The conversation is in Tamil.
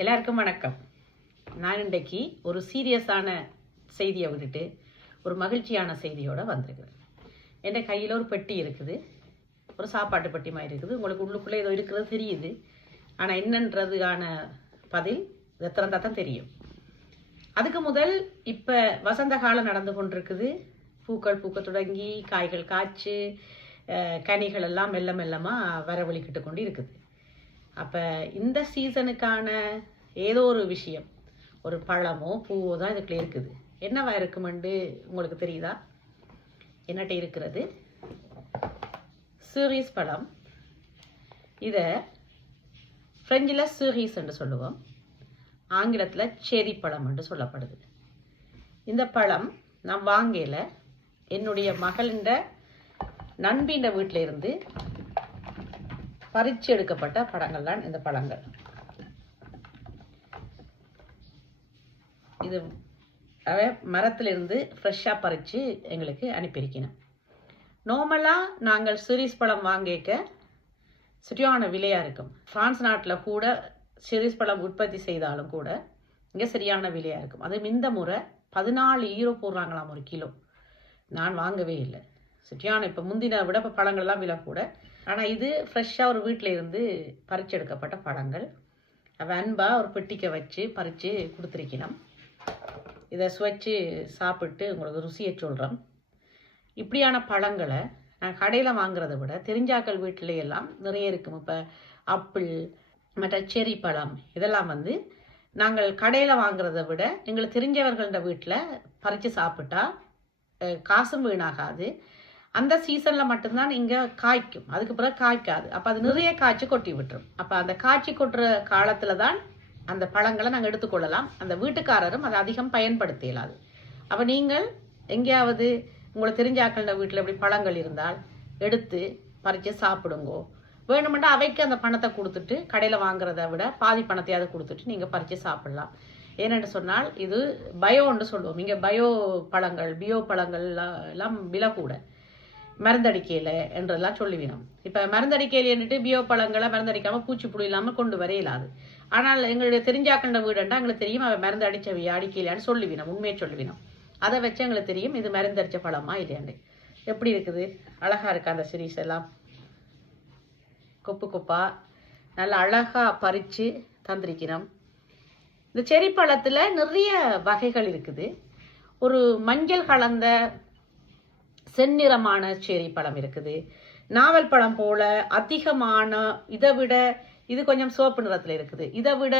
எல்லாருக்கும் வணக்கம். நான் இன்றைக்கு ஒரு சீரியஸான செய்தியை விட்டுட்டு ஒரு மகிழ்ச்சியான செய்தியோடு வந்திருக்கிறேன். என் கையில் ஒரு பெட்டி இருக்குது, ஒரு சாப்பாட்டு பெட்டி மாதிரி இருக்குது. உங்களுக்கு உள்ளுக்குள்ளே ஏதோ இருக்கிறது தெரியுது, ஆனால் என்னன்றதுக்கான பதில் இதை திறந்தால் தான் தெரியும். அதுக்கு முதல் இப்போ வசந்த காலம் நடந்து கொண்டிருக்குது. பூக்கள் பூக்க தொடங்கி காய்கள் காய்ச்சி கனிகள் எல்லாம் மெல்ல மெல்லமாக வரவழிக்கிட்டு கொண்டு இருக்குது. அப்போ இந்த சீசனுக்கான ஏதோ ஒரு விஷயம், ஒரு பழமோ பூவோ தான் இதுக்குள்ளே இருக்குது. என்னவா இருக்குமெண்டு உங்களுக்கு தெரியுதா? என்னட்ட இருக்கிறது சீரீஸ் பழம். இதை ஃப்ரெஞ்சில் சீரீஸ் என்று சொல்லுவோம், ஆங்கிலத்தில் செரி பழம் என்று சொல்லப்படுது. இந்த பழம் நான் வாங்கல, என்னுடைய மகளின் நண்பின் வீட்டில் இருந்து பறிச்சு எடுக்கப்பட்ட பழங்கள் தான் இந்த பழங்கள். இது மரத்திலிருந்து ஃப்ரெஷ்ஷாக பறித்து எங்களுக்கு அனுப்பியிருக்கணும். நார்மலாக நாங்கள் சீரீஸ் பழம் வாங்கிக்க சரியான விலையாக இருக்கும். பிரான்ஸ் நாட்டில் கூட சீரீஸ் பழம் உற்பத்தி செய்தாலும் கூட இங்கே சரியான விலையாக இருக்கும். அது இந்த முறை 14 யூரோ போடுறாங்களாம் ஒரு கிலோ. நான் வாங்கவே இல்லை. சரியான இப்போ முந்தின விட இப்போ பழங்கள்லாம் விலை கூட. ஆனால் இது ஃப்ரெஷ்ஷாக ஒரு வீட்டில் இருந்து பறிச்சு எடுக்கப்பட்ட பழங்கள். அன்பாக ஒரு பெட்டிக்க வச்சு பறித்து கொடுத்துருக்கணும். இதை சுவைச்சு சாப்பிட்டு உங்களுக்கு ருசியை சொல்கிறோம். இப்படியான பழங்களை நான் கடையில் வாங்குறத விட தெரிஞ்சாக்கள் வீட்டிலையெல்லாம் நிறைய இருக்கும். இப்போ ஆப்பிள் மற்ற செரி பழம் இதெல்லாம் நாங்கள் கடையில் வாங்குறத விட எங்களுக்கு தெரிஞ்சவர்கள்ட வீட்டில் பறித்து சாப்பிட்டா காசும் வீணாகாது. அந்த சீசனில் மட்டும்தான் இங்கே காய்க்கும், அதுக்கு பிறகு காய்க்காது. அப்போ அது நிறைய காய்ச்சி கொட்டி விட்டுரும். அப்போ அந்த காய்ச்சி கொட்டுற காலத்தில் தான் அந்த பழங்களை நாங்கள் எடுத்துக்கொள்ளலாம். அந்த வீட்டுக்காரரும் அதை அதிகம் பயன்படுத்த இயலாது. அப்போ நீங்கள் எங்கேயாவது உங்களை தெரிஞ்சாக்கள வீட்டில் இப்படி பழங்கள் இருந்தால் எடுத்து பறித்து சாப்பிடுங்கோ. வேணுமெண்டா அவைக்கு அந்த பணத்தை கொடுத்துட்டு கடையில் வாங்குறத விட பாதி பணத்தையாவது கொடுத்துட்டு நீங்கள் பறித்து சாப்பிடலாம். ஏனென்று சொன்னால் இது பயோன்னு சொல்லுவோம். இங்கே பயோ பழங்கள் பியோ பழங்கள் எல்லாம் விலை கூட, மருந்தடிக்கையில் என்றெல்லாம் சொல்லிவிடும். இப்போ மருந்தடிக்கையில் என்னட்டு பியோ பழங்களை மருந்தடிக்காமல் பூச்சிப்புழு இல்லாமல் கொண்டு வர இயலாது. ஆனால் எங்களுடைய தெரிஞ்சாக்கண்ட வீடுண்டா எங்களுக்கு தெரியும் அவன் மருந்து அடித்தவை அடிக்கலையான்னு சொல்லிவினோம், உண்மையை சொல்லிவினோம். அதை வச்சு எங்களுக்கு தெரியும் இது மருந்தடித்த பழமா இல்லையாண்டு. எப்படி இருக்குது, அழகாக இருக்கா அந்த சீரீஸ் எல்லாம் கொப்பு கொப்பா நல்லா அழகாக பறித்து தந்திருக்கிறோம். இந்த செரி பழத்தில் நிறைய வகைகள் இருக்குது. ஒரு மஞ்சள் கலந்த செந்நிறமான செரி பழம் இருக்குது. நாவல் பழம் போல அதிகமான, இதை விட இது கொஞ்சம் சிவப்பு நிறத்தில் இருக்குது. இதை விட